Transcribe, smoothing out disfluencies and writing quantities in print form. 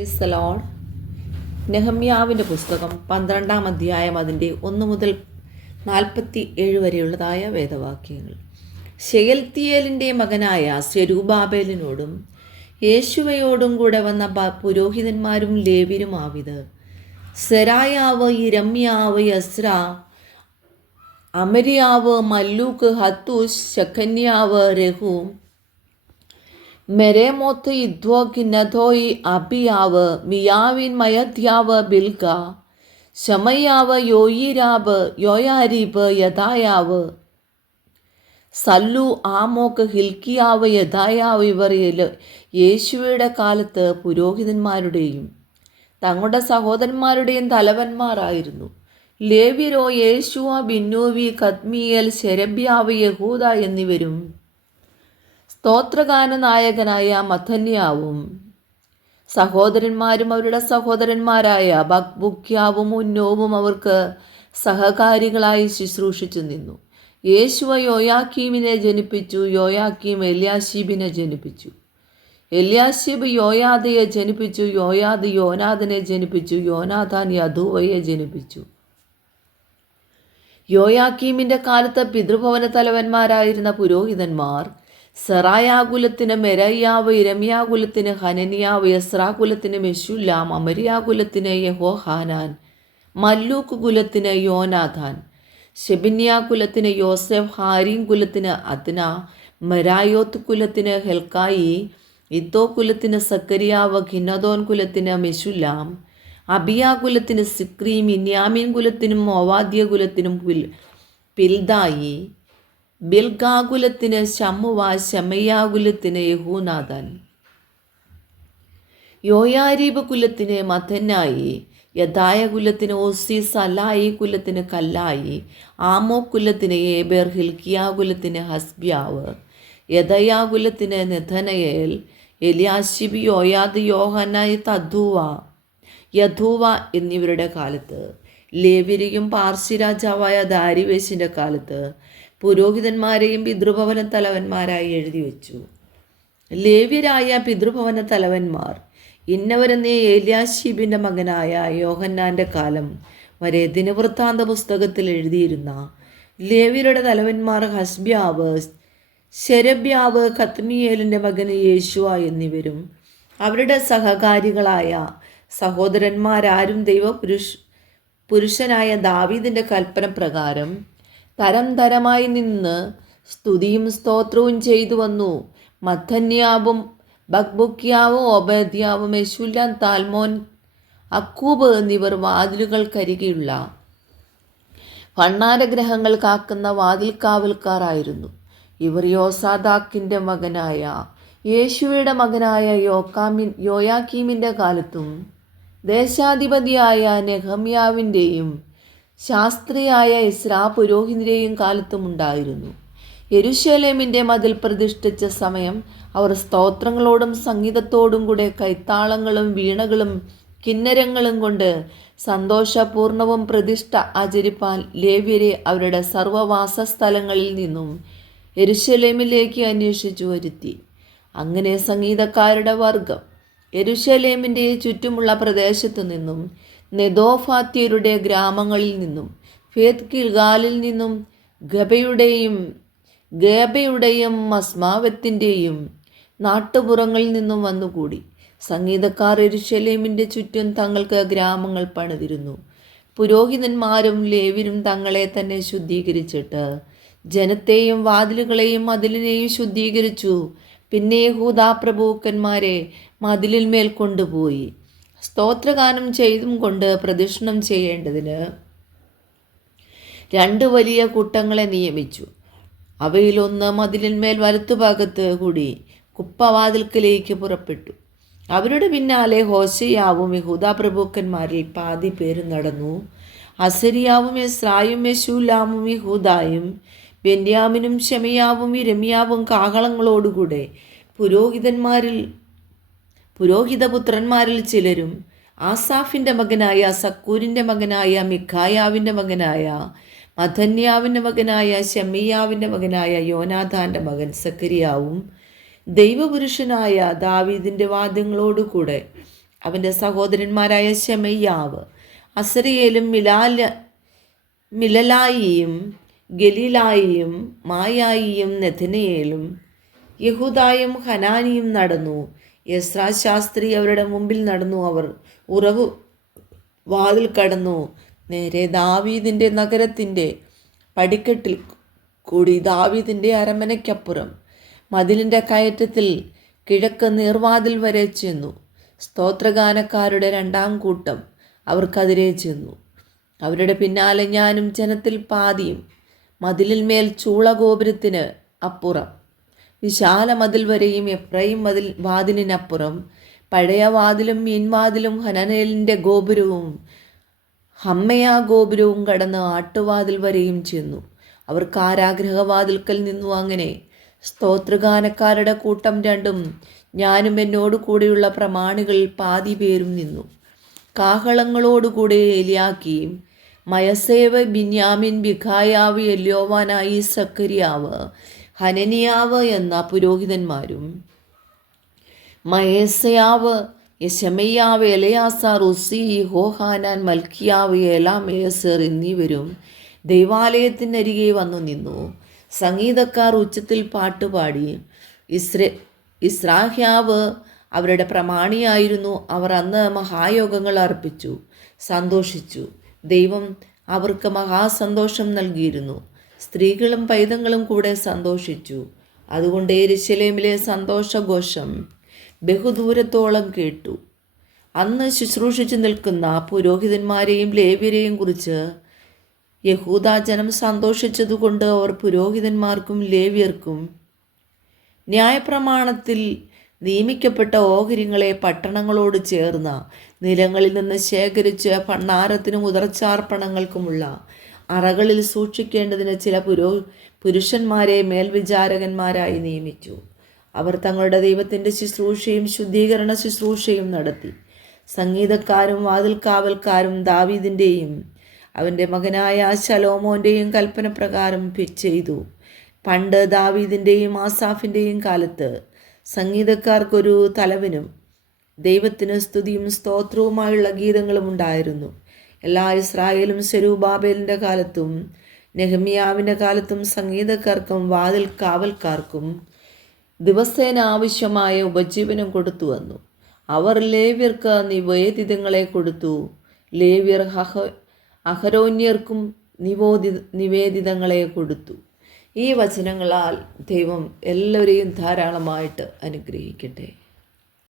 Praise the Lord. നെഹമ്യാവിൻ്റെ പുസ്തകം 12-ാം അധ്യായം അതിൻ്റെ 1 മുതൽ 47 വരെയുള്ളതായ വേദവാക്യങ്ങൾ. ശെയൽത്തിയേലിൻ്റെ മകനായ സെരുബ്ബാബേലിനോടും യേശുവയോടും കൂടെ വന്ന പുരോഹിതന്മാരും ലേവ്യരുമാവിത്: സെരായാവ്, യിരെമ്യാവ്, എസ്ര, അമര്യാവ്, മല്ലൂക്ക്, ഹത്തൂശ്, ശെഖന്യാവ്, രഹൂം, മെരേമോത്ത്, ഇദ്ദോക്ക്, നഥോയി, അബിയാവ്, മിയാവിൻ, മയദ്യാവ്, ബിൽഗ, ശമയ്യാവ്, യോയിരാബ്, യോയാരീബ്, യദായാവ്, സല്ലു, ആമോക്ക്, ഹിൽക്കിയാവ്, യദായാവ് ഇവർ യേശുവയുടെ കാലത്ത് പുരോഹിതന്മാരുടെയും തങ്ങളുടെ സഹോദരന്മാരുടെയും തലവന്മാരായിരുന്നു. ലേവ്യരോ യേശുവ, ബിന്നൂവി, കദ്മിയേൽ, ശെരബ്യാവ്, യഹൂദ എന്നിവരും സ്തോത്രഗാന നായകനായ മഥന്യാവും സഹോദരന്മാരും അവരുടെ സഹോദരന്മാരായ ബക്ബുക്യാവും ഉന്നോവും അവർക്ക് സഹകാരികളായി ശുശ്രൂഷിച്ചു നിന്നു. യേശുവ യോയാക്കീമിനെ ജനിപ്പിച്ചു. യോയാക്കീം എല്യാശീബിനെ ജനിപ്പിച്ചു. എല്യാശീബ് യോയാദയെ ജനിപ്പിച്ചു. യോയാദ് യോനാഥനെ ജനിപ്പിച്ചു. യോനാഥാൻ യദൂവയെ ജനിപ്പിച്ചു. യോയാക്കീമിൻ്റെ കാലത്ത് പിതൃഭവന തലവന്മാരായിരുന്ന പുരോഹിതന്മാർ: സെറായാകുലത്തിന് മെരയ്യാവ്, യിരെമ്യാകുലത്തിന് ഹനനിയാവ്, എസ്രാകുലത്തിന് മെശുല്ലാം, അമര്യാകുലത്തിന് യഹോഹാനാൻ, മല്ലൂക്ക് കുലത്തിന് യോനാഥാൻ, ശെബന്യാകുലത്തിന് യോസെഫ്, ഹാരീം കുലത്തിന് അദ്ന, മെരായോത്ത് കുലത്തിന് ഹെൽക്കായി, ഇദ്ദോ കുലത്തിന് സക്കരിയാവ്, ഖിന്നതോൻ കുലത്തിന് മെശുല്ലാം, അബിയാകുലത്തിന് സിക്രി, മിന്യാമീൻ കുലത്തിനും മോവാദ്യ കുലത്തിനും പിൽദായി, ബിൽഗാകുലത്തിന് ശമ്മുവ, ശമയ്യാകുലത്തിന് യഹൂനാഥാൻ, യോയാരീബ് കുലത്തിന് മഥന്നായി, യദായ കുലത്തിന് ഓസി, സലായി കുലത്തിന് കല്ലായി, ആമോ കുലത്തിന് ഏബേർ, ഹിൽക്കിയാ കുലത്തിന് ഹസ്ബ്യാവ്, യദയാകുലത്തിന് നെഥനയേൽ, എലിയാശിബ്, യോയാദ്, യോഹന്നായി, യധൂവ എന്നിവരുടെ കാലത്ത്, ലേവ്യരെയും പാർസി രാജാവായ ദാരിവേശിൻ്റെ കാലത്ത് പുരോഹിതന്മാരെയും പിതൃഭവന തലവന്മാരായി എഴുതി വച്ചു. ലേവ്യരായ പിതൃഭവന തലവന്മാർ ഇന്നവരെന്നേ എല്യാശീബിൻ്റെ മകനായ യോഹന്നാൻ്റെ കാലം വരെ ദിനവൃത്താന്ത പുസ്തകത്തിൽ എഴുതിയിരുന്ന ലേവ്യരുടെ തലവന്മാർ ഹസ്ബ്യാവ്, ശെരബ്യാവ്, കദ്മിയേലിൻ്റെ മകൻ യേശുവ എന്നിവരും അവരുടെ സഹകാരികളായ സഹോദരന്മാരാരും പുരുഷനായ ദാവീദിൻ്റെ കൽപ്പന പ്രകാരം തരം തരമായി നിന്ന് സ്തുതിയും സ്തോത്രവും ചെയ്തു വന്നു. മഥന്യാവും ബക്ബുക്യാവും ഒബദ്യാവും മെശുല്ലാം, താൽമോൻ, അക്കൂബ് എന്നിവർ വാതിലുകൾക്കരികെയുള്ള ഭണ്ഡാരഗ്രഹങ്ങൾ കാക്കുന്ന വാതിൽക്കാവൽക്കാരായിരുന്നു. ഇവർ യോസാദാക്കിൻ്റെ മകനായ യേശുവയുടെ മകനായ യോയാക്കീമിൻ്റെ കാലത്തും ദേശാധിപതിയായ നെഹമ്യാവിൻ്റെയും ശാസ്ത്രിയായ എസ്രാ പുരോഹിതൻ്റെയും കാലത്തും ഉണ്ടായിരുന്നു. യെരുശലേമിൻ്റെ മതിൽ പ്രതിഷ്ഠിച്ച സമയം അവർ സ്തോത്രങ്ങളോടും സംഗീതത്തോടും കൂടെ കൈത്താളങ്ങളും വീണകളും കിന്നരങ്ങളും കൊണ്ട് സന്തോഷപൂർണവും പ്രതിഷ്ഠ ആചരിപ്പാൻ ലേവ്യരെ അവരുടെ സർവ്വവാസസ്ഥലങ്ങളിൽ നിന്നും യെരുശലേമിലേക്ക് അന്വേഷിച്ചു വരുത്തി. അങ്ങനെ സംഗീതക്കാരുടെ വർഗം യെരുശലേമിൻ്റെ ചുറ്റുമുള്ള പ്രദേശത്തു നിന്നും, നെതോഫാത്യരുടെ ഗ്രാമങ്ങളിൽ നിന്നും, ഫേത് ഗിൽഗാലിൽ നിന്നും, ഗേബയുടെയും മസ്മാവത്തിൻ്റെയും നാട്ടുപുറങ്ങളിൽ നിന്നും വന്നുകൂടി. സംഗീതക്കാർ യെരുശലേമിൻ്റെ ചുറ്റും തങ്ങൾക്ക് ഗ്രാമങ്ങൾ പണിതിരുന്നു. പുരോഹിതന്മാരും ലേവ്യരും തങ്ങളെ തന്നെ ശുദ്ധീകരിച്ചിട്ട് ജനത്തെയും വാതിലുകളെയും മതിലിനെയും ശുദ്ധീകരിച്ചു. പിന്നെ യഹൂദാ പ്രഭുക്കന്മാരെ മതിലിന്മേൽ കൊണ്ടുപോയി സ്തോത്രഗാനം ചെയ്തും കൊണ്ട് പ്രദക്ഷിണം ചെയ്യേണ്ടതിന് 2 വലിയ കൂട്ടങ്ങളെ നിയമിച്ചു. അവയിലൊന്ന് മതിലിന്മേൽ വലത്തുഭാഗത്ത് കൂടി കുപ്പവാതിൽക്കലേക്ക് പുറപ്പെട്ടു. അവരുടെ പിന്നാലെ ഹോശയ്യാവും യഹൂദാ പ്രഭുക്കന്മാരിൽ പാതി പേര് നടന്നു. അസരിയാവും എസ്രായും മെശുല്ലാമും യഹൂദായും ബെന്യാമിനും ശെമയ്യാവും യിരെമ്യാവും കാഹളങ്ങളോടുകൂടെ പുരോഹിതപുത്രന്മാരിൽ ചിലരും, ആസാഫിൻ്റെ മകനായ സക്കൂരിൻ്റെ മകനായ മിഖായാവിൻ്റെ മകനായ മഥന്യാവിൻ്റെ മകനായ ശെമയ്യാവിൻ്റെ മകനായ യോനാഥാൻ്റെ മകൻ സക്കരിയാവും ദൈവപുരുഷനായ ദാവീദിൻ്റെ വാദ്യങ്ങളോടുകൂടെ അവൻ്റെ സഹോദരന്മാരായ ശെമയ്യാവ്, അസരിയേലും മിലലായിയും ഗലീലായിയും മായായിയും നെഥനയേലും യഹൂദായും ഹനാനിയും നടന്നു. എസ്രാ ശാസ്ത്രി അവരുടെ മുമ്പിൽ നടന്നു. അവർ ഉറവു വാതിൽ കടന്നു നേരെ ദാവീദിൻ്റെ നഗരത്തിൻ്റെ പടിക്കെട്ടിൽ കൂടി ദാവീദിൻ്റെ അരമനയ്ക്കപ്പുറം മതിലിൻ്റെ കയറ്റത്തിൽ കിഴക്ക് നീർവാതിൽ വരെ ചെന്നു. സ്തോത്രഗാനക്കാരുടെ രണ്ടാം കൂട്ടം അവർക്കെതിരെ ചെന്നു. അവരുടെ പിന്നാലെ ഞാനും ജനത്തിൽ പാതിയും. മതിലിന്മേൽ ചൂളഗോപുരത്തിന് അപ്പുറം വിശാല മതിൽ വരെയും എഫ്രൈം വാതിലിനപ്പുറം പഴയ വാതിലും മീൻവാതിലും ഹനനേലിൻ്റെ ഗോപുരവും ഹമ്മയാ ഗോപുരവും കടന്ന് ആട്ടുവാതിൽ വരെയും ചെന്നു. അവർ കാരാഗ്രഹവാതിൽക്കൽ നിന്നു. അങ്ങനെ സ്തോത്രഗാനക്കാരുടെ കൂട്ടം രണ്ടും ഞാനും എന്നോട് കൂടെയുള്ള പ്രമാണികൾ പാതി പേരും നിന്നു. കാഹളങ്ങളോടുകൂടെ എലിയാക്കീം, മയസേവ്, ബിന്യാമിൻ, ബിഖായാവ്, എല്യോവാനായി, സക്കരിയാവ്, ഹനനിയാവ് എന്ന പുരോഹിതന്മാരും മയേസയാവ്, യെശമയ്യാവ്, എലയാസാർ, ഉസി, ഹോഹാനാൻ, മൽക്കിയാവ്, ഏലാമേസർ എന്നിവരും ദൈവാലയത്തിനരികെ വന്നു നിന്നു. സംഗീതക്കാർ ഉച്ചത്തിൽ പാട്ടുപാടി. ഇസ്രാഹ്യാവ് അവരുടെ പ്രമാണിയായിരുന്നു. അവർ അന്ന് മഹായോഗങ്ങൾ അർപ്പിച്ചു, സന്തോഷിച്ചു. ദൈവം അവർക്ക് മഹാസന്തോഷം നൽകിയിരുന്നു. സ്ത്രീകളും പൈതങ്ങളും കൂടെ സന്തോഷിച്ചു. അതുകൊണ്ട് യെരൂശലേമിലെ സന്തോഷഘോഷം ബഹുദൂരത്തോളം കേട്ടു. അന്ന് ശുശ്രൂഷിച്ചു നിൽക്കുന്ന പുരോഹിതന്മാരെയും ലേവ്യരെയും കുറിച്ച് യഹൂദാജനം സന്തോഷിച്ചതുകൊണ്ട് അവർ പുരോഹിതന്മാർക്കും ലേവ്യർക്കും ന്യായപ്രമാണത്തിൽ നിയമിക്കപ്പെട്ട ഓഹരിങ്ങളെ പട്ടണങ്ങളോട് ചേർന്ന നിലങ്ങളിൽ നിന്ന് ശേഖരിച്ച് ഭണ്ഡാരത്തിനും ഉദർച്ചാർപ്പണങ്ങൾക്കുമുള്ള അറകളിൽ സൂക്ഷിക്കേണ്ടതിന് ചില പുരുഷന്മാരെ മേൽവിചാരകന്മാരായി നിയമിച്ചു. അവർ തങ്ങളുടെ ദൈവത്തിൻ്റെ ശുശ്രൂഷയും ശുദ്ധീകരണ ശുശ്രൂഷയും നടത്തി. സംഗീതക്കാരും വാതിൽക്കാവൽക്കാരും ദാവീദിൻ്റെയും അവൻ്റെ മകനായ ശലോമോൻ്റെയും കൽപ്പന പ്രകാരം ചെയ്തു. പണ്ട് ദാവീദിൻ്റെയും ആസാഫിൻ്റെയും കാലത്ത് സംഗീതക്കാർക്കൊരു തലവനും ദൈവത്തിന് സ്തുതിയും സ്തോത്രവുമായുള്ള ഗീതങ്ങളും ഉണ്ടായിരുന്നു. എല്ലാ ഇസ്രായേലും സെരുബ്ബാബേലിൻ്റെ കാലത്തും നെഹമ്യാവിൻ്റെ കാലത്തും സംഗീതക്കാർക്കും വാതിൽ കാവൽക്കാർക്കും ദിവസേന ആവശ്യമായ ഉപജീവനം കൊടുത്തു വന്നു. അവർ ലേവ്യർക്ക് നിവേദിതങ്ങളെ കൊടുത്തു. ലേവ്യർ അഹരോന്യർക്കും നിവേദിതങ്ങളെ കൊടുത്തു. ഈ വചനങ്ങളാൽ ദൈവം എല്ലാവരെയും ധാരാളമായിട്ട് അനുഗ്രഹിക്കട്ടെ.